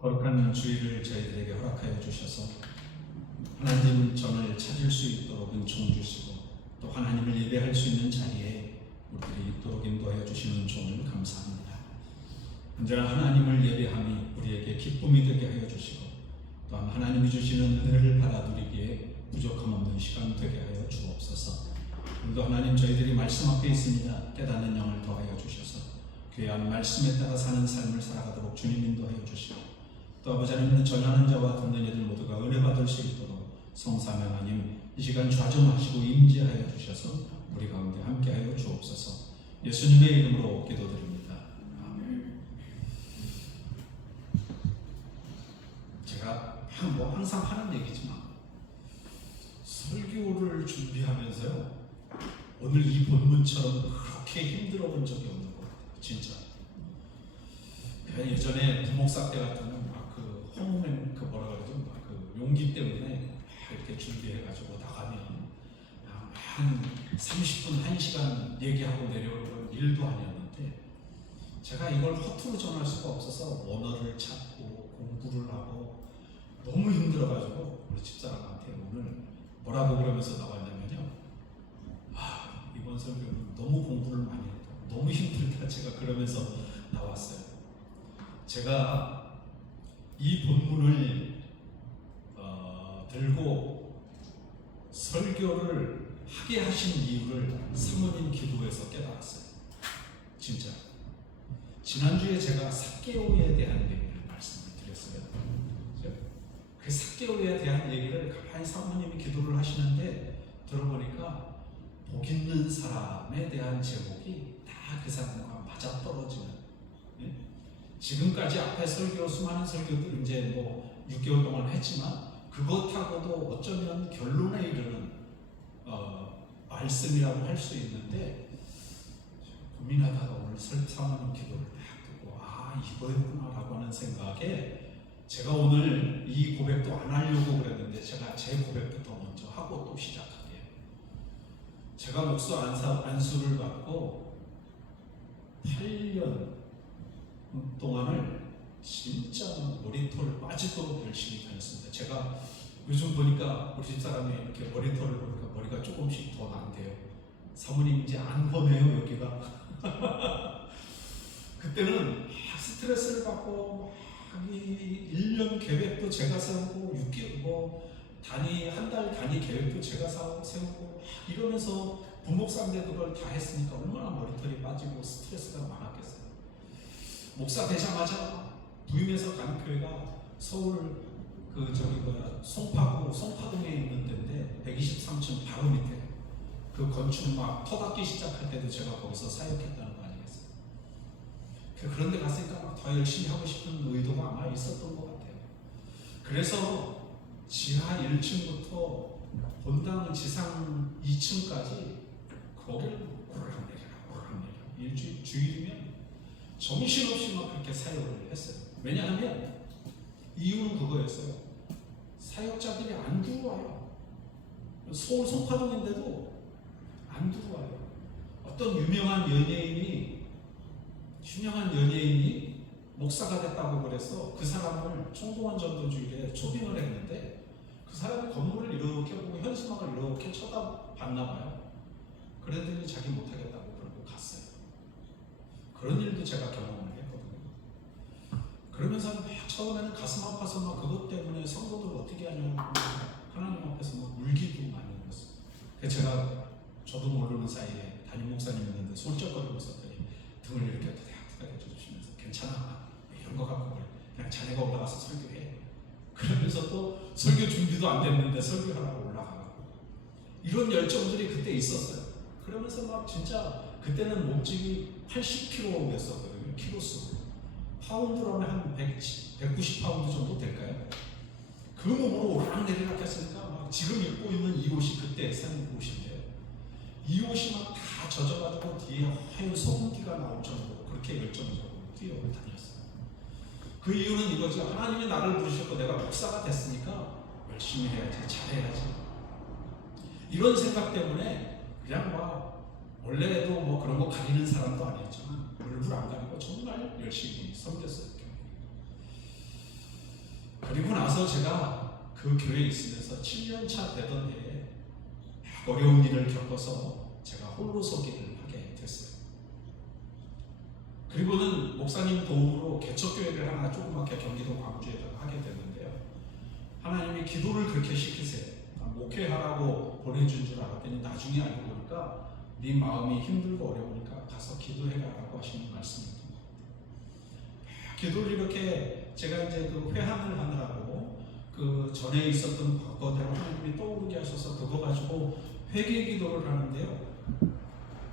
거룩한 주일을 저희들에게 허락하여 주셔서 하나님 전을 찾을 수 있도록 은총 주시고 또 하나님을 예배할 수 있는 자리에 우리들이 있도록 인도하여 주시는 은총을 감사합니다. 언제나 하나님을 예배함이 우리에게 기쁨이 되게 하여 주시고 또한 하나님이 주시는 은혜를 받아들이기에 부족함 없는 시간 되게 하여 주옵소서. 오늘도 하나님 저희들이 말씀 앞에 있습니다. 깨닫는 영을 더하여 주셔서 귀한 말씀에 따라 사는 삶을 살아가도록 주님 인도하여 주시고 또 아버지 하나님은 전하는 자와 듣는 이들 모두가 은혜 받을 수 있도록 성삼위 하나님 이 시간 좌정하시고 임재하여 주셔서 우리 가운데 함께하여 주옵소서. 예수님의 이름으로 기도드립니다. 아멘. 제가 항상 하는 얘기지만 설교를 준비하면서요 오늘 이 본문처럼 그렇게 힘들어 본 적이 없는 것 같아요. 진짜. 예전에 부목사 때 같으면 그 허무맨 그 뭐라 그러죠? 그 용기 때문에 이렇게 준비해가지고 나가면 한 30분, 1시간 얘기하고 내려오는 일도 아니었는데 제가 이걸 허투루 전할 수가 없어서 원어를 찾고 공부를 하고 너무 힘들어가지고 우리 집사람한테 오늘 뭐라고 그러면서 나왔냐면요. 이번 설교는 너무 공부를 많이 했다. 너무 힘들다. 제가 그러면서 나왔어요. 제가 이 본문을 들고 설교를 하게 하신 이유를 사모님 기도에서 깨달았어요. 진짜. 지난주에 제가 삭개오에 대한 얘기를 말씀을 드렸어요. 그 삭개오에 대한 얘기를 가만히 사모님이 기도를 하시는데 들어보니까 복 있는 사람에 대한 제목이 다 그 사람과 맞아떨어지는, 지금까지 앞에 설교 수많은 설교들 이제 뭐 6개월 동안 했지만 그것하고도 어쩌면 결론에 이르는 말씀이라고 할 수 있는데 고민하다가 오늘 사모님 기도를 딱 듣고 이거였구나 라고 하는 생각에 제가 오늘 이 고백도 안 하려고 그랬는데 제가 제 고백부터 먼저 하고 또 시작할게요. 제가 목수 안수를 받고 8년 동안을 진짜 머리털 빠지도록 열심히 다녔습니다. 제가 요즘 보니까 우리 집사람이 이렇게 머리털을 보니까 머리가 조금씩 더 난대요. 사모님 이제 안 험해요 여기가. 그때는 스트레스를 받고 1년 계획도 제가 세우고 6개월 한 달 단위 계획도 제가 세우고 이러면서 부목사인데 그걸 다 했으니까 얼마나 머리털이 빠지고 스트레스가 많았겠어요. 목사 되자마자 부임해서 간 교회가 서울 송파동에 있는 데인데 123층 바로 밑에 그 건축 막 터닫기 시작할 때도 제가 거기서 사역했다는 거 아니겠어요? 그런데 갔으니까 막 더 열심히 하고 싶은 의도가 아마 있었던 것 같아요. 그래서 지하 1층부터 본당 지상 2층까지 거기를 오르락내리락 주일이면 정신없이 막 그렇게 사역을 했어요. 왜냐하면 이유는 그거였어요. 사역자들이 안 들어와요. 서울 송파동인데도 안 들어와요. 어떤 유명한 연예인이 목사가 됐다고 그래서 그 사람을 총동원 전도주일에 초빙을 했는데 그 사람이 건물을 이렇게 보고 현수막을 이렇게 쳐다봤나 봐요. 그랬더니 자기 못하겠다고 그러고 갔어요. 그런 일도 제가 경험을 했거든요. 그러면서 처음에는 가슴 아파서 막 그것 때문에 성도들 어떻게 하냐고 하나님 앞에서 막 울기도 많이 울었어요. 그래서 제가 저도 모르는 사이에 담임 목사님이었는데 솔쩍거리고 있었더니 등을 이렇게 토닥토닥 해주시면서 괜찮아 이런 거 갖고 그냥 자네가 올라가서 설교해. 그러면서 또 설교 준비도 안 됐는데 설교하라고 올라가고 이런 열정들이 그때 있었어요. 그러면서 막 진짜 그때는 몸집이 80kg였었거든요. 키로수 파운드로 하면 한 190파운드 정도 될까요? 그 몸으로 오락내리락 했으니까 막 지금 입고 있는 이 옷이 그때 산 옷인데요. 이 옷이 막 다 젖어가지고 뒤에 하얀 소금기가 나올 정도로 그렇게 열정적으로 뛰어다녔어요. 그 이유는 이거죠. 하나님이 나를 부르셨고 내가 목사가 됐으니까 열심히 해야지, 잘해야지. 이런 생각 때문에 그냥 원래도 뭐 그런 거 가리는 사람도 아니었지만 얼굴 안 가리고 정말 열심히 섬겼어요. 그리고 나서 제가 그 교회에 있으면서 7년 차 되던 해에 어려운 일을 겪어서 제가 홀로 서기를 하게 됐어요. 그리고는 목사님 도움으로 개척교회를 하나 조그맣게 경기도 광주에다가 하게 됐는데요. 하나님이 기도를 그렇게 시키세요. 목회하라고 보내준 줄 알았더니 나중에 알고 보니까 네 마음이 힘들고 어려우니까 가서 기도해라라고 하시는 말씀이었던 것 같아요. 기도를 이렇게 제가 이제 그 회항을 하느라고 그 전에 있었던 과거대로 하나님이 떠오르게 하셔서 그거 가지고 회개 기도를 하는데요.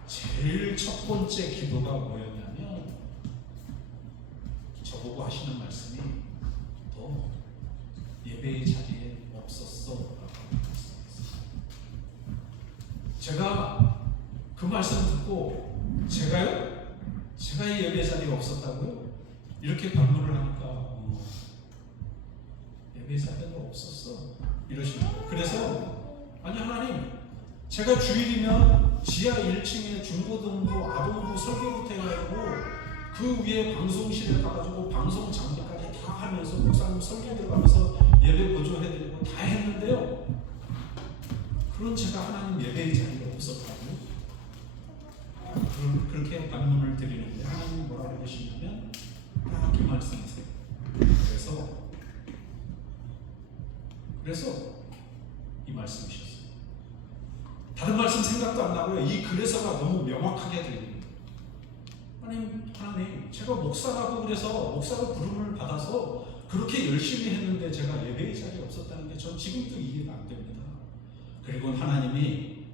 제일 첫 번째 기도가 뭐였냐면 저보고 하시는 말씀이 너 예배의 자리에 없었어 라고 말씀하셨어요. 제가 그 말씀 듣고 제가요? 제가 이 예배 자리에 없었다고요? 이렇게 반문을 하니까 예배 자리에 없었어 이러시는 거예요. 그래서 아니 하나님 제가 주일이면 지하 1층에 중고등부, 아동부 설교부터 해가지고 그 위에 방송실에 가가지고 방송 장비까지 다 하면서 목사님 설교 들어가면서 예배 보조해드리고 다 했는데요. 그런 제가 하나님 예배의 자리가 없었다고 그렇게 반문을 드리는데 하나님이 뭐라고 하시냐면 딱 이 말씀이세요. 그래서 이 말씀이셨어요. 다른 말씀 생각도 안 나고요. 이 그래서가 너무 명확하게 들립니다. 하나님, 제가 목사라고 그래서 목사로 부름을 받아서 그렇게 열심히 했는데 제가 예배의 자리에 없었다는 게 전 지금도 이해가 안 됩니다. 그리고 하나님이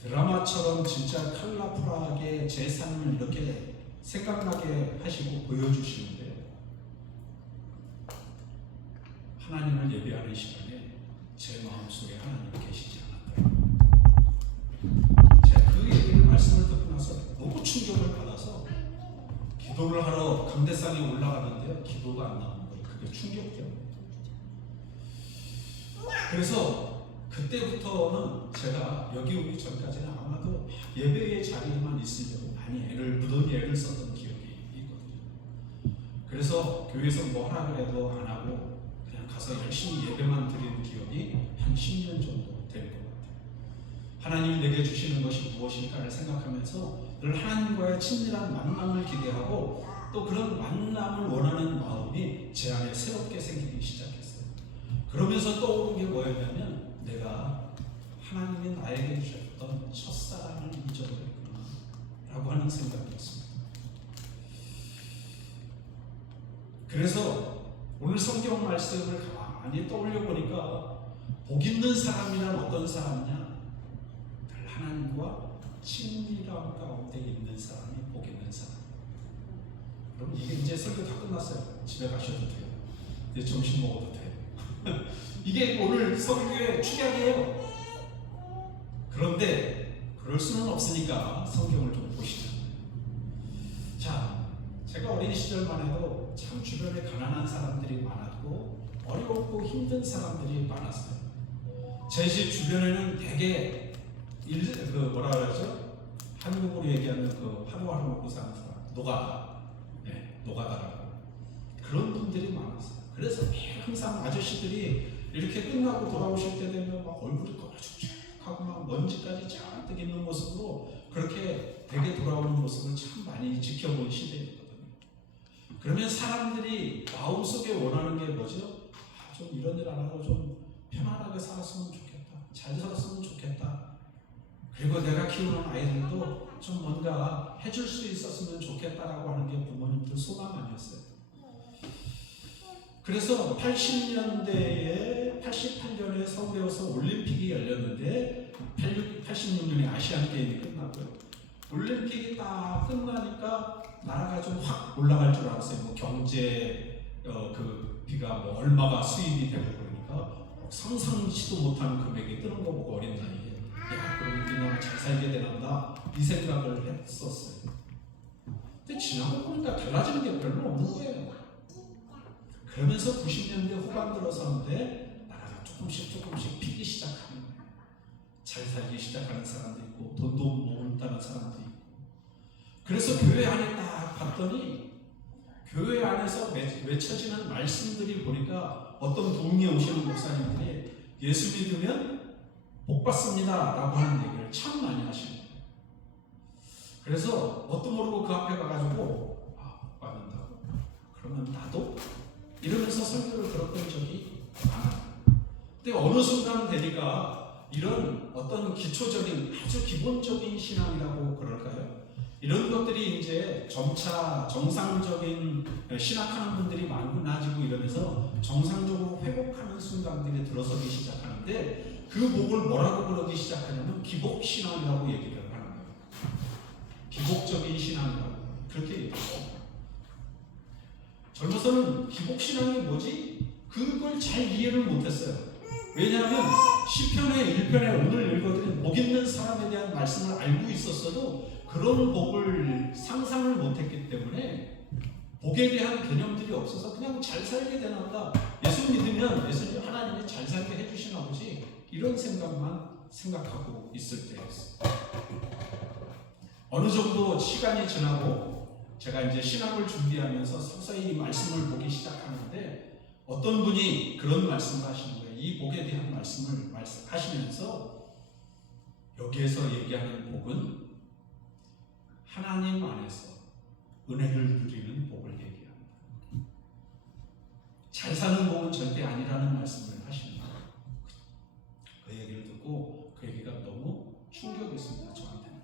드라마처럼 진짜 컬러풀하게 제 삶을 이렇게 생각나게 하시고 보여주시는데요. 하나님을 예배하는 시간에 제 마음속에 하나님이 계시지 않았다. 제가 그 얘기를 말씀을 듣고 나서 너무 충격을 받아서 기도를 하러 강대상에 올라가는데요. 기도가 안 나오는 거예요. 그게 충격적이에요. 그래서 그때부터는 제가 여기 오기 전까지는 아마도 예배의 자리에만 있으려고 많이 무던히 애를 썼던 기억이 있거든요. 그래서 교회에서 뭐 하라 그래도 안 하고 그냥 가서 열심히 예배만 드리는 기억이 한 10년 정도 될 것 같아요. 하나님이 내게 주시는 것이 무엇일까를 생각하면서 늘 하나님과의 친밀한 만남을 기대하고 또 그런 만남을 원하는 마음이 제 안에 새롭게 생기기 시작했어요. 그러면서 떠오른 게 뭐였냐면 내가 하나님이 나에게 주셨던 첫사랑을 잊어버렸구나 라고 하는 생각이었습니다. 그래서 오늘 성경 말씀을 가만히 떠올려 보니까 복 있는 사람이란 어떤 사람이냐? 늘 하나님과 친밀함 가운데 있는 사람이 복 있는 사람. 여러분 이게 이제 설교 다 끝났어요. 집에 가셔도 돼요. 이제 점심 먹어도 돼요. 이게 오늘 설교의 축약이에요. 그런데 그럴 수는 없으니까 성경을 좀 보시죠. 자, 제가 어린 시절만 해도 참 주변에 가난한 사람들이 많았고 어렵고 힘든 사람들이 많았어요. 제 집 주변에는 되게 뭐라 그러죠? 한국으로 얘기하는 그 하루하루 먹고 사는 사람, 노가다, 노가다라고 그런 분들이 많았어요. 그래서 항상 아저씨들이 이렇게 끝나고 돌아오실 때 되면 막 얼굴이 꺼죽죽하고 막 먼지까지 잔뜩 있는 모습으로 그렇게 되게 돌아오는 모습을 참 많이 지켜본 시대였거든요. 그러면 사람들이 마음속에 원하는 게 뭐죠? 좀 이런 일 안 하고 좀 편안하게 살았으면 좋겠다. 잘 살았으면 좋겠다. 그리고 내가 키우는 아이들도 좀 뭔가 해줄 수 있었으면 좋겠다라고 하는 게 부모님들 소감 아니었어요. 그래서 80년대에 88년에 서울에서 올림픽이 열렸는데 86년에 아시안 게임이 끝나고요. 올림픽이 딱 끝나니까 나라가 좀 확 올라갈 줄 알았어요. 뭐 경제 비가 뭐 얼마가 수입이 되고 그러니까 상상치도 못하는 금액이 뜨는 거 보고 어린 나이에 야 그럼 우리나라 잘 살게 되나 이 생각을 했었어요. 근데 지나고 보니까 달라지는 게 별로 없는 거예요. 그러면서 90년대 후반 들어서는데 나라가 조금씩 피기 시작하는 거예요. 잘 살기 시작하는 사람도 있고 돈도 모은다는 사람도 있고. 그래서 교회 안에 딱 봤더니 교회 안에서 외쳐지는 말씀들이 보니까 어떤 동네 오시는 목사님들이 예수 믿으면 복 받습니다 라고 하는 얘기를 참 많이 하시는 거예요. 그래서 뭣도 모르고 그 앞에 가가지고 복 받는다고? 그러면 나도? 이러면서 설교를 들었던 적이 많아요. 근데 어느 순간 되니까 이런 어떤 기초적인 아주 기본적인 신앙이라고 그럴까요? 이런 것들이 이제 점차 정상적인 신학하는 분들이 많아지고 이러면서 정상적으로 회복하는 순간들이 들어서기 시작하는데 그 복을 뭐라고 부르기 시작하냐면 기복신앙이라고 얘기를 하는 거예요. 기복적인 신앙이라고 그렇게 얘기해요. 젊어서는 기복신앙이 뭐지? 그걸 잘 이해를 못했어요. 왜냐하면 시편의 1편에 오늘 읽어드린 복 있는 사람에 대한 말씀을 알고 있었어도 그런 복을 상상을 못했기 때문에 복에 대한 개념들이 없어서 그냥 잘 살게 되나 보다. 예수 믿으면 예수님 하나님이 잘 살게 해주시나 보지 이런 생각만 생각하고 있을 때였어요. 어느 정도 시간이 지나고 제가 이제 신학을 준비하면서 서서히 이 말씀을 보기 시작하는데 어떤 분이 그런 말씀을 하시는 거예요. 이 복에 대한 말씀을 하시면서 여기에서 얘기하는 복은 하나님 안에서 은혜를 누리는 복을 얘기합니다. 잘 사는 복은 절대 아니라는 말씀을 하십니다. 그 얘기를 듣고 그 얘기가 너무 충격이었습니다. 저한테는.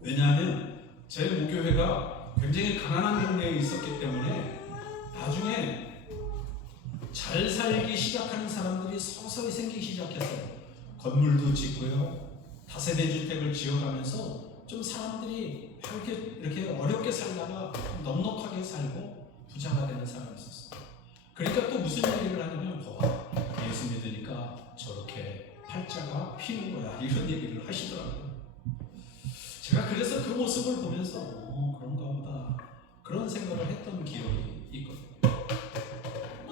왜냐하면 제 모교회가 굉장히 가난한 동네에 있었기 때문에 나중에 잘 살기 시작하는 사람들이 서서히 생기기 시작했어요. 건물도 짓고요. 다세대 주택을 지어가면서 좀 사람들이 이렇게 어렵게 살다가 넉넉하게 살고 부자가 되는 사람이 있었어요. 그러니까 또 무슨 얘기를 하냐면 봐봐 예수 믿으니까 저렇게 팔자가 피는 거야 이런 얘기를 하시더라고요. 제가 그래서 그 모습을 보면서 그런가 보다 그런 생각을 했던 기억이 있거든요.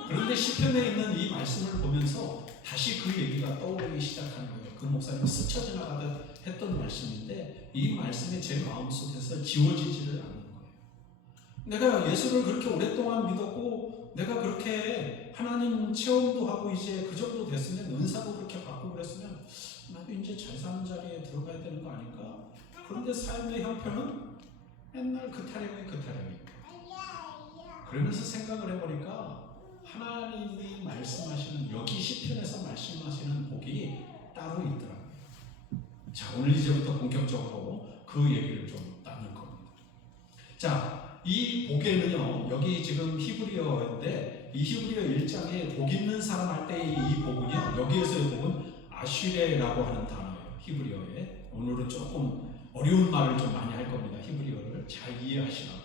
그런데 시편에 있는 이 말씀을 보면서 다시 그 얘기가 떠오르기 시작하는 거예요. 그 목사님이 스쳐 지나가듯 했던 말씀인데 이 말씀이 제 마음속에서 지워지지를 않는 거예요. 내가 예수를 그렇게 오랫동안 믿었고 내가 그렇게 하나님 체험도 하고 이제 그 정도 됐으면 은사도 그렇게 받고 그랬으면 나도 이제 잘 사는 자리에 들어가야 되는 거 아닐까? 그런데 삶의 형편은 맨날 그 타령이 그러면서 생각을 해보니까 하나님이 말씀하시는 여기 시편에서 말씀하시는 복이 따로 있더라고요. 자, 오늘 이제부터 본격적으로 그 얘기를 좀 나눌 겁니다. 자, 이 복에는요, 여기 지금 히브리어인데 이 히브리어 1장에 복 있는 사람 할 때의 이 복은요, 여기에서의 복은 아슈레라고 하는 단어예요. 히브리어에. 오늘은 조금 어려운 말을 좀 많이 할 겁니다. 히브리어를 잘 이해하시라고.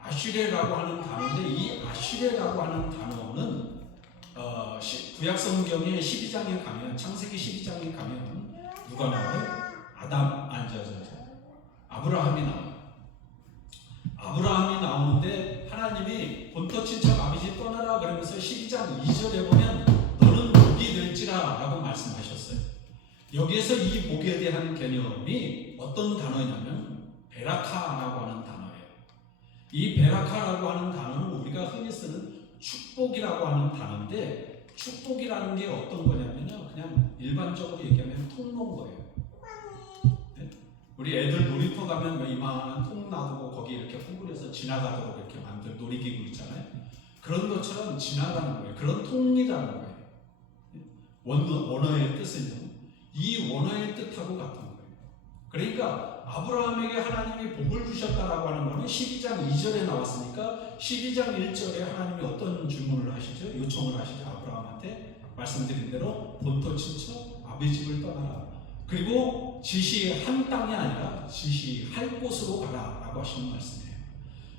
아슈레라고 하는 단어인데 이 아슈레라고 하는 단어는 구약 성경의 12장에 가면 창세기 12장에 가면 누가 나와요? 아브라함이 나와요. 아브라함이 나오는데 하나님이 본토 친척 아비집 떠나라 그러면서 12장 2절에 보면 너는 복이 될지라 라고 말씀하셨어요. 여기에서 이 복에 대한 개념이 어떤 단어냐면 베라카라고 하는 단어예요. 이 베라카라고 하는 단어는 우리가 흔히 쓰는 축복이라고 하는 단어인데 축복이라는 게 어떤 거냐면요. 그냥 일반적으로 얘기하면 통로인 거예요. 네? 우리 애들 놀이터 가면 이만한 통 놔두고 거기 이렇게 구부려서 지나가도록 이렇게 만든 놀이기구 있잖아요. 그런 것처럼 지나가는 거예요. 그런 통이라는 거예요. 원어의 뜻은요. 이 원어의 뜻하고 같은 거예요. 그러니까 아브라함에게 하나님이 복을 주셨다라고 하는 거는 12장 2절에 나왔으니까 12장 1절에 하나님이 어떤 질문을 하시죠? 요청을 하시죠? 아브라함한테 말씀드린 대로 본토 친척 아비 집을 떠나라. 그리고 지시한 땅이 아니라 지시할 곳으로 가라 라고 하시는 말씀이에요.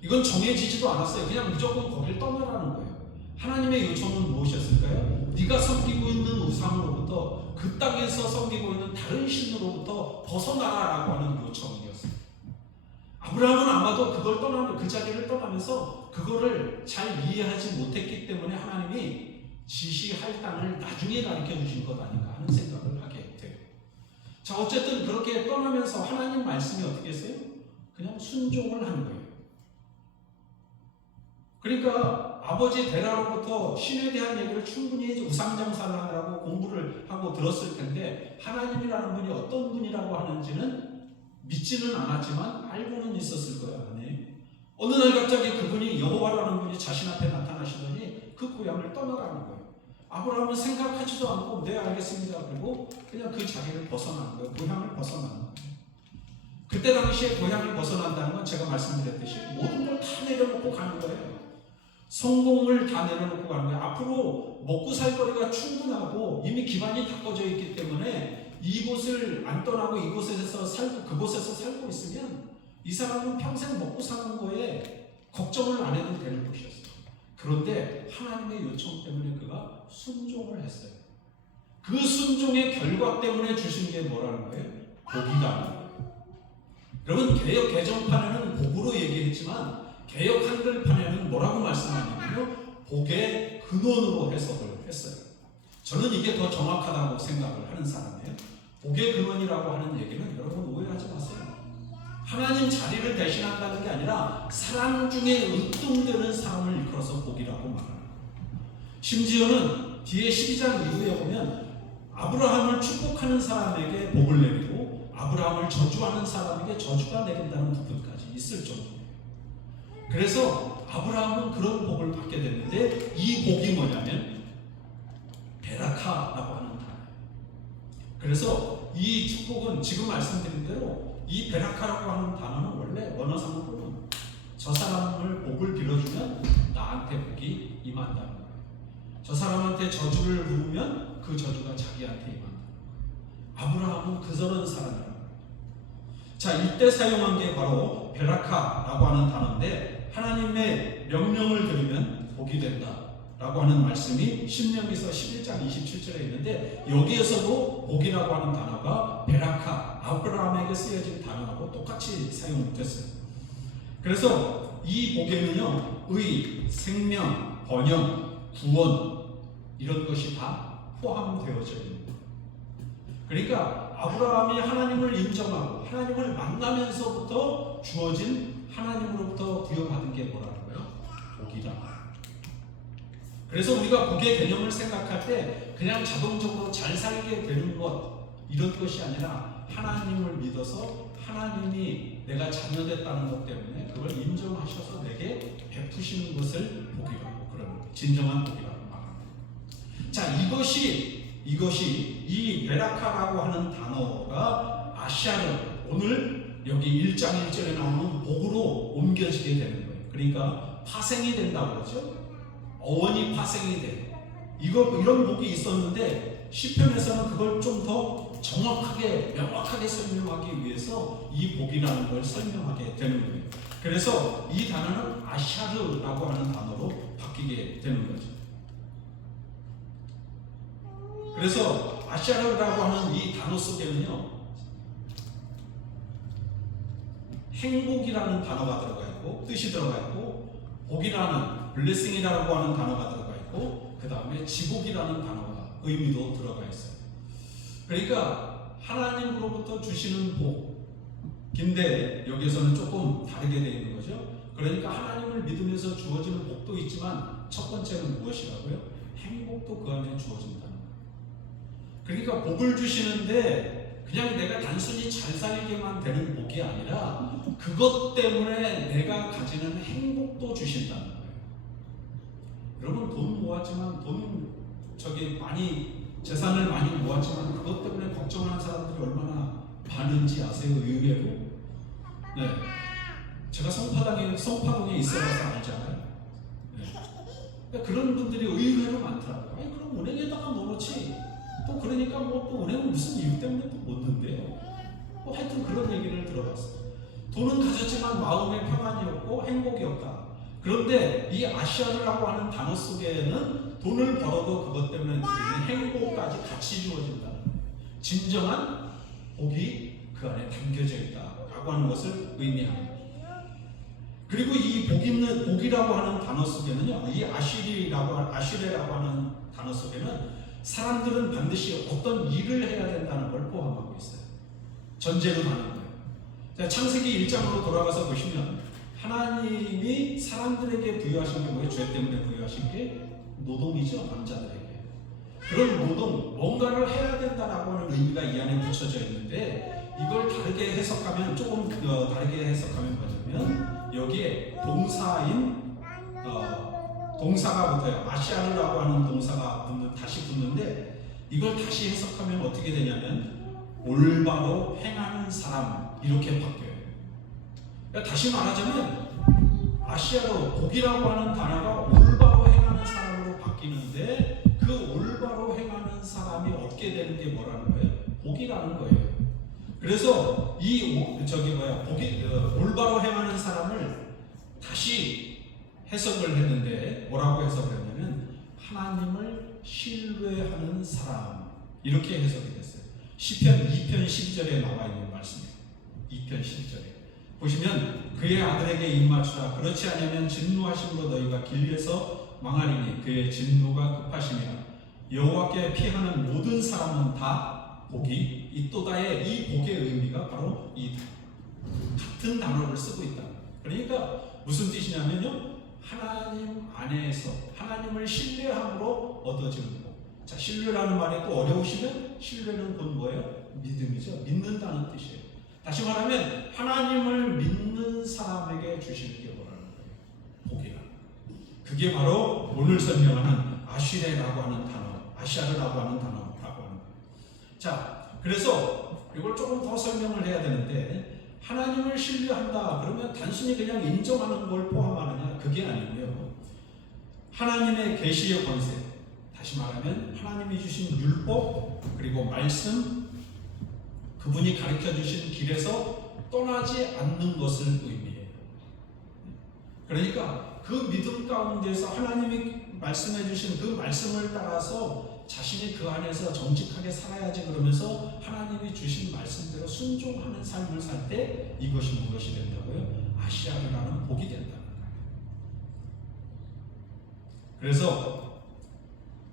이건 정해지지도 않았어요. 그냥 무조건 거길 떠나라는 거예요. 하나님의 요청은 무엇이었을까요? 네가 섬기고 있는 우상으로부터 그 땅에서 섬기고 있는 다른 신으로부터 벗어나라라고 하는 요청이었어요. 아브라함은 아마도 그걸 떠나면 그 자리를 떠나면서 그거를 잘 이해하지 못했기 때문에 하나님이 지시할 땅을 나중에 가르쳐 주신 것 아닌가 하는 생각을 하게 돼요. 자, 어쨌든 그렇게 떠나면서 하나님 말씀이 어떻게 했어요? 그냥 순종을 하는 거예요. 그러니까 아버지 데라로부터 신에 대한 얘기를 충분히 우상장사를 하느라고 공부를 하고 들었을 텐데 하나님이라는 분이 어떤 분이라고 하는지는 믿지는 않았지만 알고는 있었을 거예요. 어느 날 갑자기 그분이 여호와라는 분이 자신 앞에 나타나시더니 그 고향을 떠나라는 거예요. 아브라함은 생각하지도 않고 네 알겠습니다. 그리고 그냥 그 자리를 벗어나는 거예요. 고향을 벗어나는 거예요. 그때 당시에 고향을 벗어난다는 건 제가 말씀드렸듯이 모든 걸 다 내려놓고 가는 거예요. 성공을 다 내려놓고 가는 거예요. 앞으로 먹고 살 거리가 충분하고 이미 기반이 닦아져 있기 때문에 이곳을 안 떠나고 이곳에서 살고 그곳에서 살고 있으면 이 사람은 평생 먹고 사는 거에 걱정을 안 해도 되는 것이었어요. 그런데 하나님의 요청 때문에 그가 순종을 했어요. 그 순종의 결과 때문에 주신 게 뭐라는 거예요? 복이라는 거예요. 여러분 개역 개정판에는 복으로 얘기했지만 개역 한글판에는 뭐라고 말씀하냐면요, 복의 근원으로 해석을 했어요. 저는 이게 더 정확하다고 생각을 하는 사람이에요. 복의 근원이라고 하는 얘기는 여러분 오해하지 마세요. 하나님 자리를 대신한다는 게 아니라 사랑 중에 으뜸되는 사람을 이끌어서 복이라고 말합니다. 심지어는 뒤에 12장 이후에 보면 아브라함을 축복하는 사람에게 복을 내리고 아브라함을 저주하는 사람에게 저주가 내린다는 부분까지 있을 정도예요. 그래서 아브라함은 그런 복을 받게 됐는데 이 복이 뭐냐면 베라카라고 하는 단어예요. 그래서 이 축복은 지금 말씀드린 대로 이 베라카라고 하는 단어는 원래 원어상으로는 저 사람을 복을 빌어주면 나한테 복이 임한다는 거예요. 저 사람한테 저주를 부르면 그 저주가 자기한테 임한다는 거예요. 아브라함은 그런 사람이라는 거예요. 자, 이때 사용한 게 바로 베라카라고 하는 단어인데 하나님의 명령을 들으면 복이 된다 라고 하는 말씀이 신명기서 11장 27절에 있는데 여기에서도 복이라고 하는 단어가 베라카, 아브라함에게 쓰여진 단어하고 똑같이 사용됐어요. 그래서 이 복에는요, 의, 생명, 번영, 구원 이런 것이 다 포함되어져 있는 거예요. 그러니까 아브라함이 하나님을 인정하고 하나님을 만나면서부터 주어진 하나님으로부터 부여받은 게 뭐라는 거예요? 복이다. 그래서 우리가 복의 개념을 생각할 때 그냥 자동적으로 잘 살게 되는 것 이런 것이 아니라 하나님을 믿어서 하나님이 내가 자녀됐다는 것 때문에 그걸 인정하셔서 내게 베푸시는 것을 복이라고 그러는 거예요. 진정한 복이라고 말합니다. 자, 이것이 이 베라카라고 하는 단어가 아시아로 오늘 여기 1장 1절에 나오는 복으로 옮겨지게 되는 거예요. 그러니까 파생이 된다고 그러죠. 어원이 파생이 돼. 이런 복이 있었는데 시편에서는 그걸 좀 더 정확하게 명확하게 설명하기 위해서 이 복이라는 걸 설명하게 되는 거예요. 그래서 이 단어는 아샤르라고 하는 단어로 바뀌게 되는 거죠. 그래서 아샤르라고 하는 이 단어 속에는요, 행복이라는 단어가 들어가 있고 뜻이 들어가 있고 복이라는 블레싱이라고 하는 단어가 들어가 있고 그 다음에 지복이라는 단어가 의미도 들어가 있어요. 그러니까 하나님으로부터 주시는 복인데 여기서는 조금 다르게 되어 있는 거죠. 그러니까 하나님을 믿으면서 주어지는 복도 있지만 첫 번째는 무엇이라고요? 행복도 그 안에 주어진다는 거예요. 그러니까 복을 주시는데 그냥 내가 단순히 잘 살게만 되는 복이 아니라 그것 때문에 내가 가지는 행복도 주신다는 거예요. 여러분 돈 모았지만 재산을 많이 모았지만 그것 때문에 걱정하는 사람들이 얼마나 많은지 아세요? 의외로. 네. 제가 성파동에 있어봐서 알잖아요. 네. 그런 분들이 의외로 많더라고요. 아니 그럼 은행에다가 넣어놓지. 또 그러니까 또 은행은 무슨 이유 때문에 또 못 넣는데요. 하여튼 그런 얘기를 들어봤어요. 돈은 가졌지만 마음의 평안이 없고 행복이 없다. 그런데 이 아시아르라고 하는 단어 속에는 돈을 벌어도 그것 때문에 드리는 행복까지 같이 주어진다. 진정한 복이 그 안에 담겨져 있다라고 하는 것을 의미합니다. 그리고 이 복이라고 하는 단어 속에는요, 이 아시레라고 하는 단어 속에는 사람들은 반드시 어떤 일을 해야 된다는 걸 포함하고 있어요. 전제로 하는 거예요. 창세기 1장으로 돌아가서 보시면 하나님이 사람들에게 부여하신 게 뭐예요? 죄 때문에 부여하신 게 노동이죠. 남자들에게. 그런 노동, 뭔가를 해야 된다라고 하는 의미가 이 안에 붙여져 있는데 이걸 다르게 해석하면 조금 다르게 해석하면 뭐냐면 여기에 동사인 동사가 붙어요. 아시아르라고 하는 동사가 다시 붙는데 이걸 다시 해석하면 어떻게 되냐면 올바로 행하는 사람 이렇게 바뀌어요. 그러니까 다시 말하자면 아시아로 복이라고 하는 단어가 올바로 행하는 사람으로 바뀌는데 그 올바로 행하는 사람이 얻게 되는 게 뭐라는 거예요? 복이라는 거예요. 그래서 올바로 행하는 사람을 다시 해석을 했는데 뭐라고 해석을 했냐면 하나님을 신뢰하는 사람 이렇게 해석이 됐어요. 시편 2편 10절에 나와 있는 말씀이에요. 2편 10절에 보시면 그의 아들에게 입맞추라. 그렇지 않으면 진노하심으로 너희가 길에서 망하리니 그의 진노가 급하심이라. 여호와께 피하는 모든 사람은 다 복이 있도다의 이 복의 의미가 바로 이 같은 단어를 쓰고 있다. 그러니까 무슨 뜻이냐면요, 하나님 안에서 하나님을 신뢰함으로 얻어지는 복. 자, 신뢰라는 말이 또 어려우시면 신뢰는 곧 뭐예요? 믿음이죠. 믿는다는 뜻이에요. 다시 말하면 하나님을 믿는 사람에게 주실 게 뭐라는 거예요? 복이라. 그게 바로 오늘 설명하는 아시레라고 하는 단어, 아시아르라고 하는 단어라고 하는 거예요. 자, 그래서 이걸 조금 더 설명을 해야 되는데 하나님을 신뢰한다 그러면 단순히 그냥 인정하는 걸 포함하느냐? 그게 아니고요. 하나님의 계시의 권세, 다시 말하면 하나님이 주신 율법 그리고 말씀, 그분이 가르쳐 주신 길에서 떠나지 않는 것을 의미해요. 그러니까 그 믿음 가운데서 하나님이 말씀해 주신 그 말씀을 따라서 자신이 그 안에서 정직하게 살아야지 그러면서 하나님이 주신 말씀대로 순종하는 삶을 살 때 이것이 무엇이 된다고요? 아시아르라는 복이 된다는 거예요. 그래서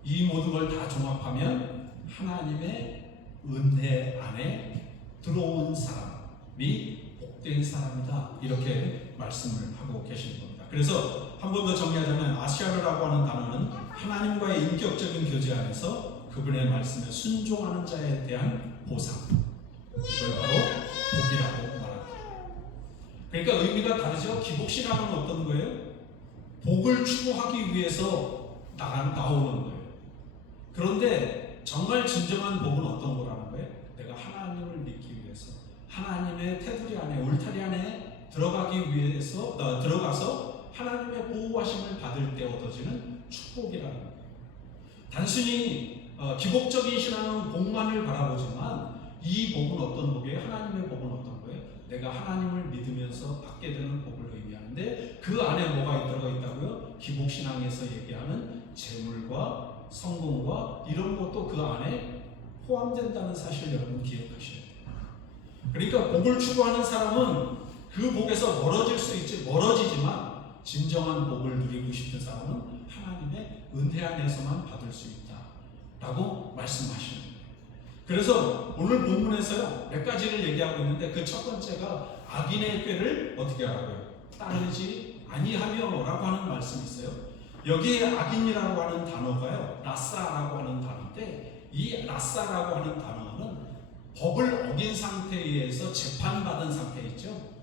이 모든 걸 다 종합하면 하나님의 은혜 안에 들어온 사람이 복된 사람이다 이렇게 말씀을 하고 계신 겁니다. 그래서 한 번 더 정리하자면 아시아르라고 하는 단어는 하나님과의 인격적인 교제 안에서 그분의 말씀에 순종하는 자에 대한 보상, 이걸 바로 복이라고 말합니다. 그러니까 의미가 다르죠. 기복신앙은 어떤 거예요? 복을 추구하기 위해서 나오는 거예요. 그런데 정말 진정한 복은 어떤 거라는 거예요? 내가 하나님을 믿기 위해서 하나님의 테두리 안에, 울타리 안에 들어가서 하나님의 보호하심을 받을 때 얻어지는 축복이라는 거예요. 단순히 기복적인 신앙은 복만을 바라보지만 이 복은 어떤 복이에요? 하나님의 복은 어떤 거예요? 내가 하나님을 믿으면서 받게 되는 복을 의미하는데 그 안에 뭐가 들어가 있다고요? 기복신앙에서 얘기하는 재물과 성공과 이런 것도 그 안에 포함된다는 사실 여러분 기억하셔야 돼요. 그러니까 복을 추구하는 사람은 그 복에서 멀어지지만 진정한 복을 누리고 싶은 사람은 하나님의 은혜 안에서만 받을 수 있다라고 말씀하시는 거예요. 그래서 오늘 본문에서요 몇 가지를 얘기하고 있는데 그 첫 번째가 악인의 꾀를 어떻게 하라고요? 따르지 아니하며라고 하는 말씀이 있어요. 여기에 악인이라고 하는 단어가요 라사라고 하는 단어인데 이 라사라고 하는 단어는 법을 어긴 상태에서 재판받은 상태 있죠.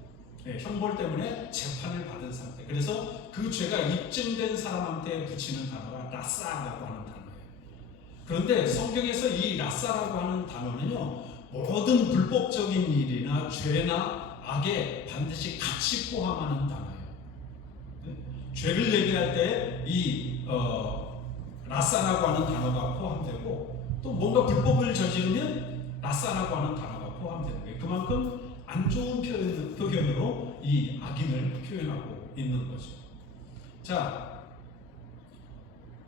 네, 형벌 때문에 재판을 받은 상태. 그래서 그 죄가 입증된 사람한테 붙이는 단어가 라사라고 하는 단어예요. 그런데 성경에서 이 라사라고 하는 단어는요 모든 불법적인 일이나 죄나 악에 반드시 같이 포함하는 단어예요. 네? 죄를 얘기할 때 이 라사라고 하는 단어가 포함되고 또 뭔가 불법을 저지르면 라사라고 하는 단어가 포함되는 거예요. 그만큼 안 좋은 표현으로 이 악인을 표현하고 있는 거죠. 자,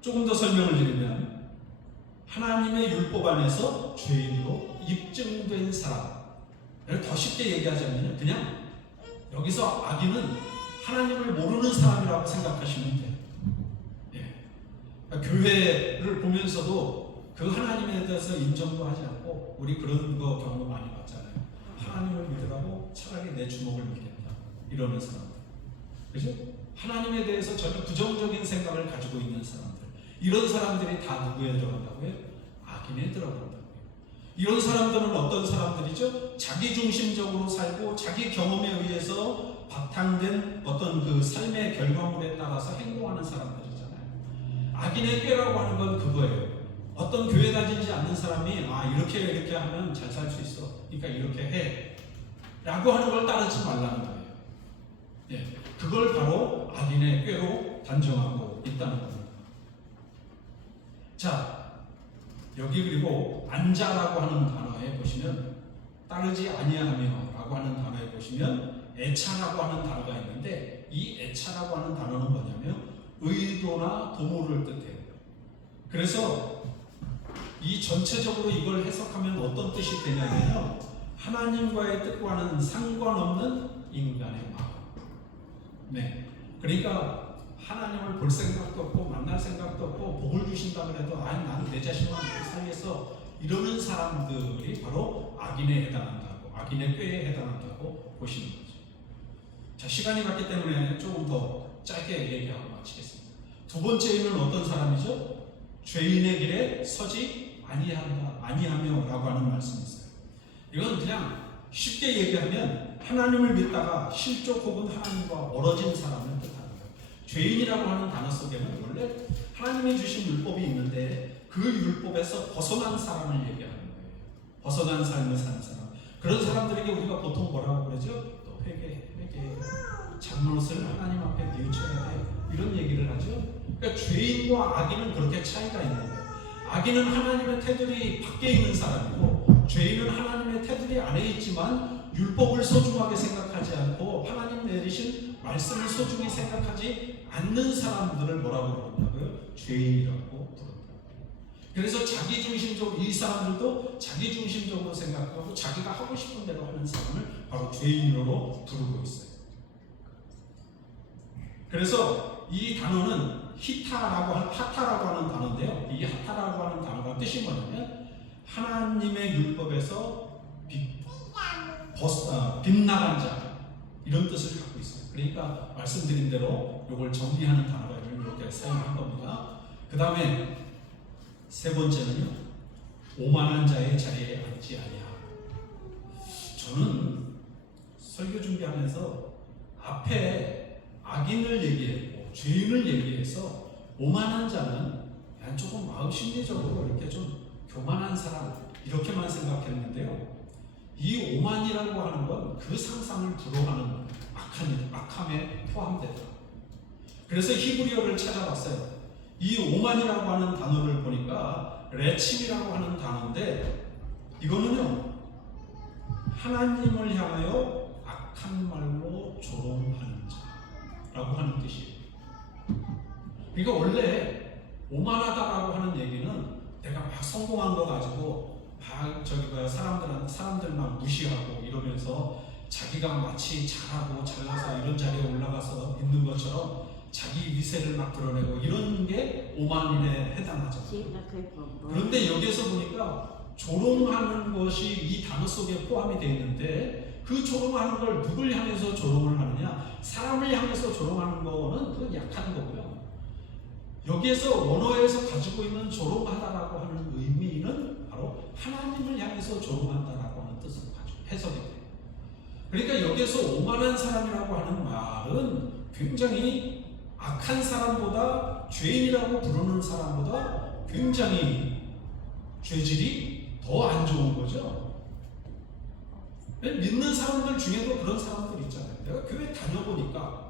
조금 더 설명을 드리면 하나님의 율법 안에서 죄인으로 입증된 사람을 더 쉽게 얘기하자면 그냥 여기서 악인은 하나님을 모르는 사람이라고 생각하시면 돼요. 예. 교회를 보면서도 그 하나님에 대해서 인정도 하지 않고 우리 그런 거 경우 많이 봤잖아요. 하나님을 믿으라고 차라리 내 주먹을 믿겠다 이러는 사람들, 그죠? 하나님에 대해서 전혀 부정적인 생각을 가지고 있는 사람들, 이런 사람들이 다 누구에 들어간다고요? 악인에 들어간다고요. 이런 사람들은 어떤 사람들이죠? 자기중심적으로 살고 자기 경험에 의해서 바탕된 어떤 그 삶의 결과물에 따라서 행동하는 사람들이잖아요. 악인의 꾀라고 하는 건 그거예요. 어떤 교회 다니지 않는 사람이 이렇게 하면 잘 살 수 있어, 그러니까 이렇게 해 라고 하는 걸 따르지 말라는 거예요. 예, 그걸 바로 악인의 꾀로 단정하고 있다는 겁니다. 자, 여기 그리고 안자라고 하는 단어에 보시면 따르지 아니하며 라고 하는 단어에 보시면 애차라고 하는 단어가 있는데, 이 애차라고 하는 단어는 뭐냐면 의도나 도모를 뜻해요. 그래서 이 전체적으로 이걸 해석하면 어떤 뜻이 되냐면요, 하나님과의 뜻과는 상관없는 인간의 마음. 네, 그러니까 하나님을 볼 생각도 없고 만날 생각도 없고 복을 주신다 그래도 나는 내 자신만 살겠어 이러는 사람들이 바로 악인에 해당한다고, 악인의 꾀에 해당한다고 보시는 거죠. 자, 시간이 갔기 때문에 조금 더 짧게 얘기하고 마치겠습니다. 두 번째는 어떤 사람이죠? 죄인의 길에 서지 아니하며 라고 하는 말씀이 있어요. 이건 그냥 쉽게 얘기하면 하나님을 믿다가 실족 혹은 하나님과 멀어진 사람을 뜻하는 거예요. 죄인이라고 하는 단어 속에는 원래 하나님이 주신 율법이 있는데 그 율법에서 벗어난 사람을 얘기하는 거예요. 벗어난 삶을 사는 사람. 그런 사람들에게 우리가 보통 뭐라고 그러죠? 또 회개. 잘못을 하나님 앞에 뉘우쳐야 돼. 이런 얘기를 하죠. 그러니까 죄인과 악인은 그렇게 차이가 있는 거예요. 악인은 하나님의 테두리 밖에 있는 사람이고, 죄인은 하나님의 테두리 안에 있지만 율법을 소중하게 생각하지 않고 하나님 내리신 말씀을 소중히 생각하지 않는 사람들을 뭐라고 부른다고요? 죄인이라고 부른다. 그래서 자기중심적으로, 이 사람들도 자기중심적으로 생각하고 자기가 하고 싶은 대로 하는 사람을 바로 죄인으로 부르고 있어요. 그래서 이 단어는 하타라고 하는 단어인데요. 이 하타라고 하는 단어가 뜻이 뭐냐면 하나님의 율법에서 빗나간 자, 이런 뜻을 갖고 있어요. 그러니까 말씀드린 대로 이걸 정리하는 단어가 이렇게 사용한 겁니다. 그 다음에 세 번째는요, 오만한 자의 자리에 앉지 아니하고. 저는 설교 준비하면서 앞에 악인을 얘기했고 죄인을 얘기해서 오만한 자는 그냥 조금 마음 심리적으로 이렇게 좀 교만한 사람 이렇게만 생각했는데요, 이 오만이라고 하는 건 그 상상을 불허하는 악함에 포함되다. 그래서 히브리어를 찾아봤어요. 이 오만이라고 하는 단어를 보니까 레침이라고 하는 단어인데, 이거는요 하나님을 향하여 악한 말로 조롱하는 자라고 하는 뜻이에요. 그러니까 원래 오만하다라고 하는 얘기는 내가 막 성공한 거 가지고 사람들만 무시하고 이러면서 자기가 마치 잘하고 잘나서 이런 자리에 올라가서 있는 것처럼 자기 위세를 막 드러내고 이런 게 오만에 해당하죠. 그런데 여기에서 보니까 조롱하는 것이 이 단어 속에 포함이 되어 있는데, 그 조롱하는 걸 누굴 향해서 조롱을 하느냐? 사람을 향해서 조롱하는 거는 그건 약한 거고요. 여기에서 원어에서 가지고 있는 조롱하다라고 하는 의미는 바로 하나님을 향해서 조롱한다라고 하는 뜻으로 해석이 돼요. 그러니까 여기에서 오만한 사람이라고 하는 말은 굉장히 악한 사람보다, 죄인이라고 부르는 사람보다 굉장히 죄질이 더 안 좋은 거죠. 믿는 사람들 중에도 그런 사람들 있잖아요. 내가 교회 다녀보니까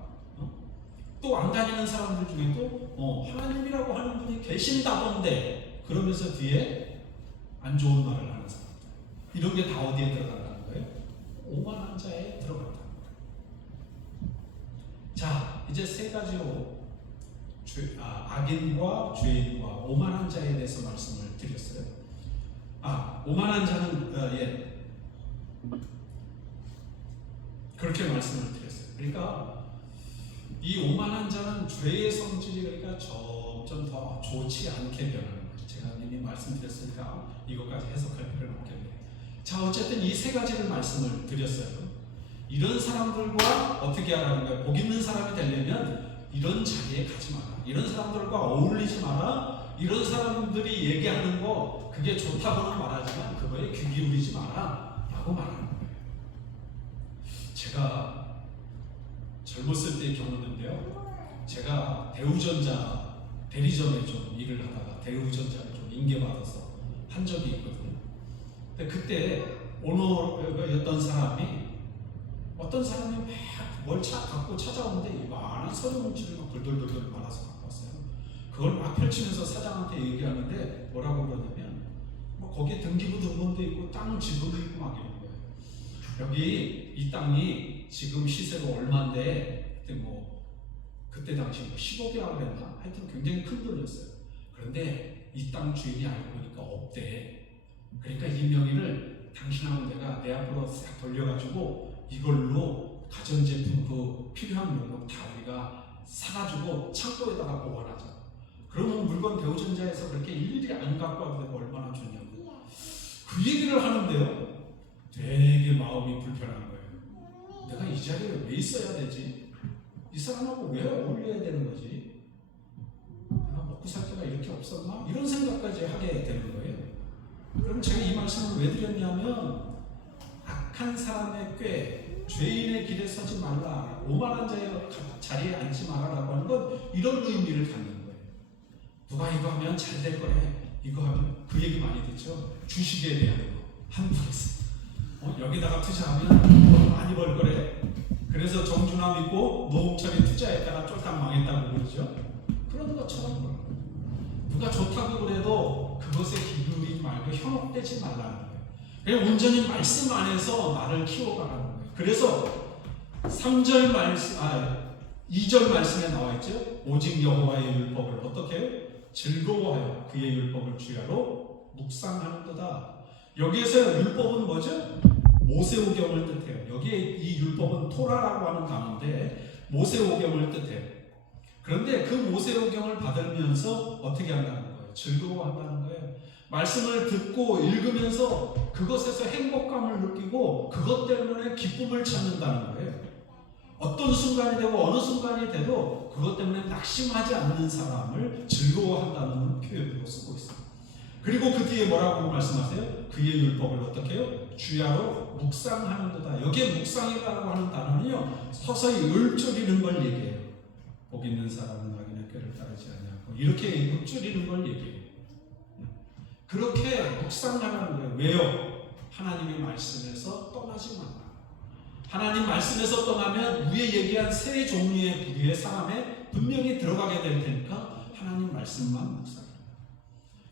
또 안 다니는 사람들 중에도 하나님이라고 하는 분이 계신다던데 그러면서 뒤에 안 좋은 말을 하는 사람들, 이런 게 다 어디에 들어간다는 거예요? 오만한 자에 들어간다는 거예요. 자, 이제 세 가지로 악인과 죄인과 오만한 자에 대해서 말씀을 드렸어요. 오만한 자는 그렇게 말씀을 드렸어요. 그러니까 이 오만한 자는 죄의 성질이 그러니까 점점 더 좋지 않게 변하는 거죠. 제가 이미 말씀드렸으니까 이것까지 해석할 필요는 없겠네요. 자, 어쨌든 이 세 가지를 말씀을 드렸어요. 이런 사람들과 어떻게 하라는 거예요? 복 있는 사람이 되려면 이런 자리에 가지 마라. 이런 사람들과 어울리지 마라. 이런 사람들이 얘기하는 거 그게 좋다고는 말하지만 그거에 귀 기울이지 마라 라고 말하는 거예요. 제가 젊었을 때의 경우인데요, 제가 대우전자 대리점에 좀 일을 하다가 대우전자를 좀 인계받아서 한 적이 있거든요. 근데 그때 오너였던 사람이, 어떤 사람이 막 뭘 갖고 찾아오는데 많은 서류 문지를 막 돌돌돌돌 말아서 갖고 왔어요. 그걸 막 펼치면서 사장한테 얘기하는데 뭐라고 그러냐면, 뭐 거기에 등기부 등본도 있고 땅 지도도 있고 막 이런 거예요. 여기 이 땅이 지금 시세로 얼마인데, 그때 당시 10억이라고 그랬나? 하여튼 굉장히 큰 돈이었어요. 그런데 이 땅 주인이 알고 보니까 없대. 그러니까 이 명의를 당신하고 내가 내 앞으로 싹 돌려가지고 이걸로 가전제품 그 필요한 목록 다 우리가 사가지고 창고에다가 보관하자. 그러면 물건 대우전자에서 그렇게 일일이 안 갖고 와도 되고 얼마나 좋냐고. 그 얘기를 하는데요, 되게 마음이 불편한 거예요. 내가 이 자리에 왜 있어야 되지? 이 사람하고 왜 어울려야 되는 거지? 내가 먹고 살 때가 이렇게 없었나? 이런 생각까지 하게 되는 거예요. 그럼 제가 이 말씀을 왜 드렸냐면, 악한 사람의 꾀, 죄인의 길에 서지 말라, 오만한 자의 자리에 앉지 말아라고 하는 건 이런 의미를 갖는 거예요. 누가 이거 하면 잘 될 거래, 이거 하면, 그 얘기 많이 듣죠? 주식에 대한 거 한국에서 여기다가 투자하면 돈 많이 벌 거래. 그래서 정준하 믿고 노홍철이 투자했다가 쫄딱 망했다고 그러죠. 그런 것처럼 누가 좋다고 그래도 그것에 기울이지 말고 현혹되지 말라는 거예요. 그냥 온전히 말씀 안에서 나를 키워가라는 거예요. 그래서 2절 말씀에 나와 있죠. 오직 여호와의 율법을 어떻게 해요? 즐거워하여 그의 율법을 주야로 묵상하는도다. 여기에서 율법은 뭐죠? 모세오경을 뜻해요. 여기에 이 율법은 토라라고 하는 단어인데 모세오경을 뜻해요. 그런데 그 모세오경을 받으면서 어떻게 한다는 거예요? 즐거워한다는 거예요. 말씀을 듣고 읽으면서 그것에서 행복감을 느끼고 그것 때문에 기쁨을 찾는다는 거예요. 어떤 순간이 되고 어느 순간이 돼도 그것 때문에 낙심하지 않는 사람을 즐거워한다는 표현으로 쓰고 있어요. 그리고 그 뒤에 뭐라고 말씀하세요? 그의 율법을 어떻게 해요? 주야로 묵상하는도다. 여기에 묵상이라고 하는 단어는요, 서서히 읊조리는 걸 얘기해요. 복 있는 사람은 악인의 꾀를 따르지 아니하고, 이렇게 읊조리는 걸 얘기해요. 그렇게 묵상하라는 거예요. 왜요? 하나님의 말씀에서 떠나지 말라. 하나님 말씀에서 떠나면 위에 얘기한 세 종류의 부류의 사람에 분명히 들어가게 될 테니까 하나님 말씀만 묵상해요.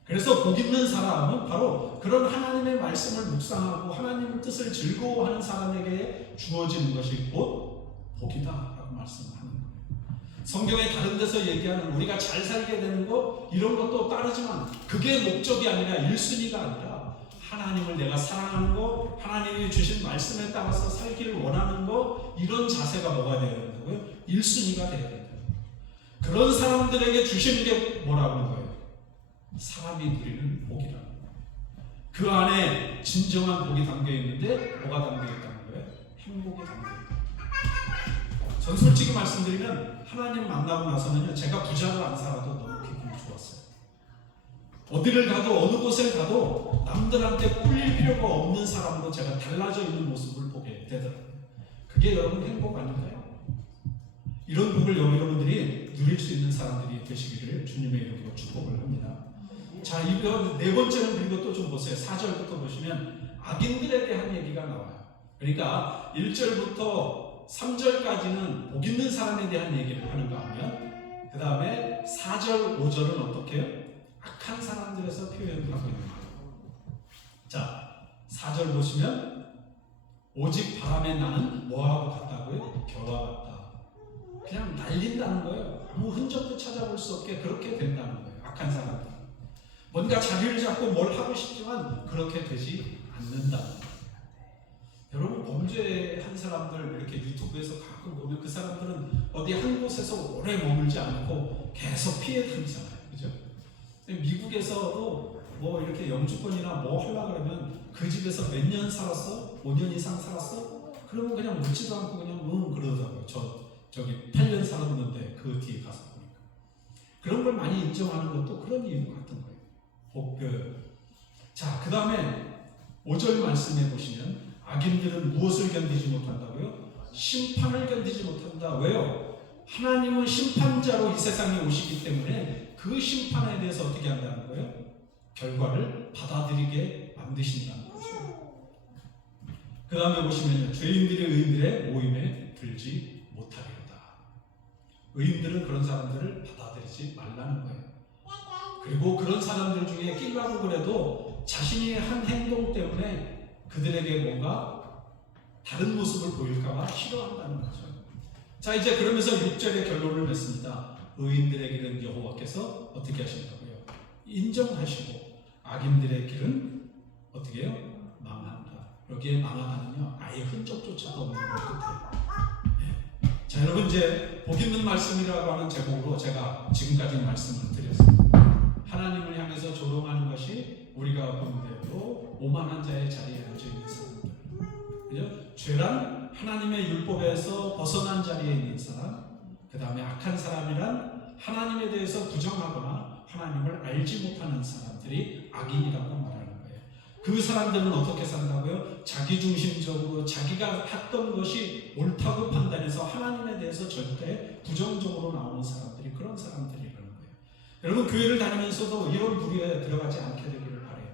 그래서 복 있는 사람은 바로 그런 하나님의 말씀을 묵상하고 하나님의 뜻을 즐거워하는 사람에게 주어지는 것이 곧 복이다 라고 말씀하는 거예요. 성경의 다른 데서 얘기하는 우리가 잘 살게 되는 것, 이런 것도 따르지만 그게 목적이 아니라 1순위가 아니라 하나님을 내가 사랑하는 것, 하나님이 주신 말씀에 따라서 살기를 원하는 것, 이런 자세가 뭐가 되어야 된다고요? 1순위가 되어야 된다. 그런 사람들에게 주시는 게 뭐라고 하는 거예요? 사람이 누리는 복이라는 거예요. 그 안에 진정한 복이 담겨 있는데 뭐가 담겨 있다는 거예요? 행복이 담겨 있다. 전 솔직히 말씀드리면 하나님 만나고 나서는요, 제가 부자로 안 살아도 너무 기분이 좋았어요. 어디를 가도 어느 곳에 가도 남들한테 꿀릴 필요가 없는 사람으로 제가 달라져 있는 모습을 보게 되더라고요. 그게 여러분 행복 아닐까요? 이런 복을 여러분들이 누릴 수 있는 사람들이 되시기를 주님의 이름으로 축복을 합니다. 자, 이번 네 번째는 그리고 또 좀 보세요. 4절부터 보시면 악인들에 대한 얘기가 나와요. 그러니까 1절부터 3절까지는 복 있는 사람에 대한 얘기를 하는가 하면, 그 다음에 4절, 5절은 어떻게 해요? 악한 사람들에서 표현을 하고 있는 거예요. 자, 4절 보시면 오직 바람에 나는 뭐하고 같다고요? 겨와 같다. 그냥 날린다는 거예요. 아무 흔적도 찾아볼 수 없게 그렇게 된다는 거예요. 악한 사람들. 뭔가 자리를 잡고 뭘 하고 싶지만 그렇게 되지 않는다는 거예요. 여러분, 범죄한 사람들 이렇게 유튜브에서 가끔 보면 그 사람들은 어디 한 곳에서 오래 머물지 않고 계속 피해 다니잖아요. 그죠? 미국에서도 뭐 이렇게 영주권이나 뭐 하려고 그러면 그 집에서 몇 년 살았어? 5년 이상 살았어? 그러면 그냥 묻지도 않고 그냥 그러더라고요. 저기 8년 살았는데 그 뒤에 가서 보니까. 그런 걸 많이 인정하는 것도 그런 이유 같은 거예요. 자, 그 다음에 5절 말씀해 보시면 악인들은 무엇을 견디지 못한다고요? 심판을 견디지 못한다. 왜요? 하나님은 심판자로 이 세상에 오시기 때문에 그 심판에 대해서 어떻게 한다는 거예요? 결과를 받아들이게 만드신다는 거죠. 그 다음에 보시면요, 죄인들이 의인들의 모임에 들지 못하리로다. 의인들은 그런 사람들을 받아들이지 말라는 거예요. 그리고 그런 사람들 중에 끼려고 그래도 자신이 한 행동 때문에 그들에게 뭔가 다른 모습을 보일까봐 싫어한다는 거죠. 자, 이제 그러면서 6절의 결론을 맺습니다. 의인들의 길은 여호와께서 어떻게 하신다고요? 인정하시고 악인들의 길은 어떻게 해요? 망한다. 여기에 망하다는요, 아예 흔적조차도 없는 걸 뜻해요. 네. 자, 여러분, 이제 복 있는 말씀이라고 하는 제목으로 제가 지금까지 말씀을 드렸습니다. 하나님을 향해서 조롱하는 것이 우리가 본 대로 오만한 자의 자리에 앉아 있는 사람들, 그죠? 죄란 하나님의 율법에서 벗어난 자리에 있는 사람, 그 다음에 악한 사람이란 하나님에 대해서 부정하거나 하나님을 알지 못하는 사람들이 악인이라고 말하는 거예요. 그 사람들은 어떻게 산다고요? 자기중심적으로 자기가 했던 것이 옳다고 판단해서 하나님에 대해서 절대 부정적으로 나오는 사람들이 그런 사람들이라는 거예요. 여러분, 교회를 다니면서도 이런 부류에 들어가지 않게 되기를 바래요.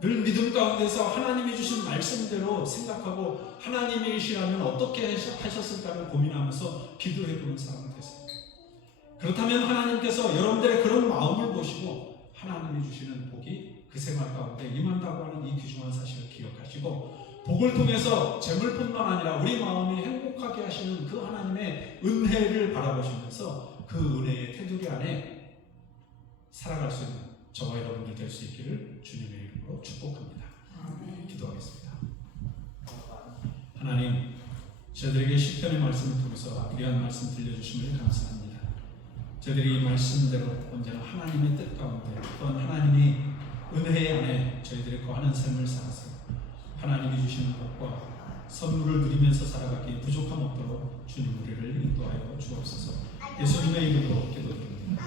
늘 믿음 가운데서 하나님이 주신 말씀대로 생각하고 하나님이시라면 어떻게 하셨을까를 고민하면서 기도해보는 사람 되세요. 그렇다면 하나님께서 여러분들의 그런 마음을 보시고 하나님이 주시는 복이 그 생활 가운데 임한다고 하는 이 귀중한 사실을 기억하시고, 복을 통해서 재물뿐만 아니라 우리 마음이 행복하게 하시는 그 하나님의 은혜를 바라보시면서 그 은혜의 테두리 안에 살아갈 수 있는 저와 여러분들 될 수 있기를 주님의 이름으로 축복합니다. 기도하겠습니다. 하나님, 저희들에게 시편의 말씀을 통해서 귀한 말씀 들려주심을 감사합니다. 저희들이 이 말씀대로 언제나 하나님의 뜻 가운데 또한 하나님이 은혜 안에 저희들이 거하는 삶을 살아서 하나님이 주시는 복과 선물을 누리면서 살아가기 부족함 없도록 주님 우리를 인도하여 주옵소서. 예수님의 이름으로 기도드립니다.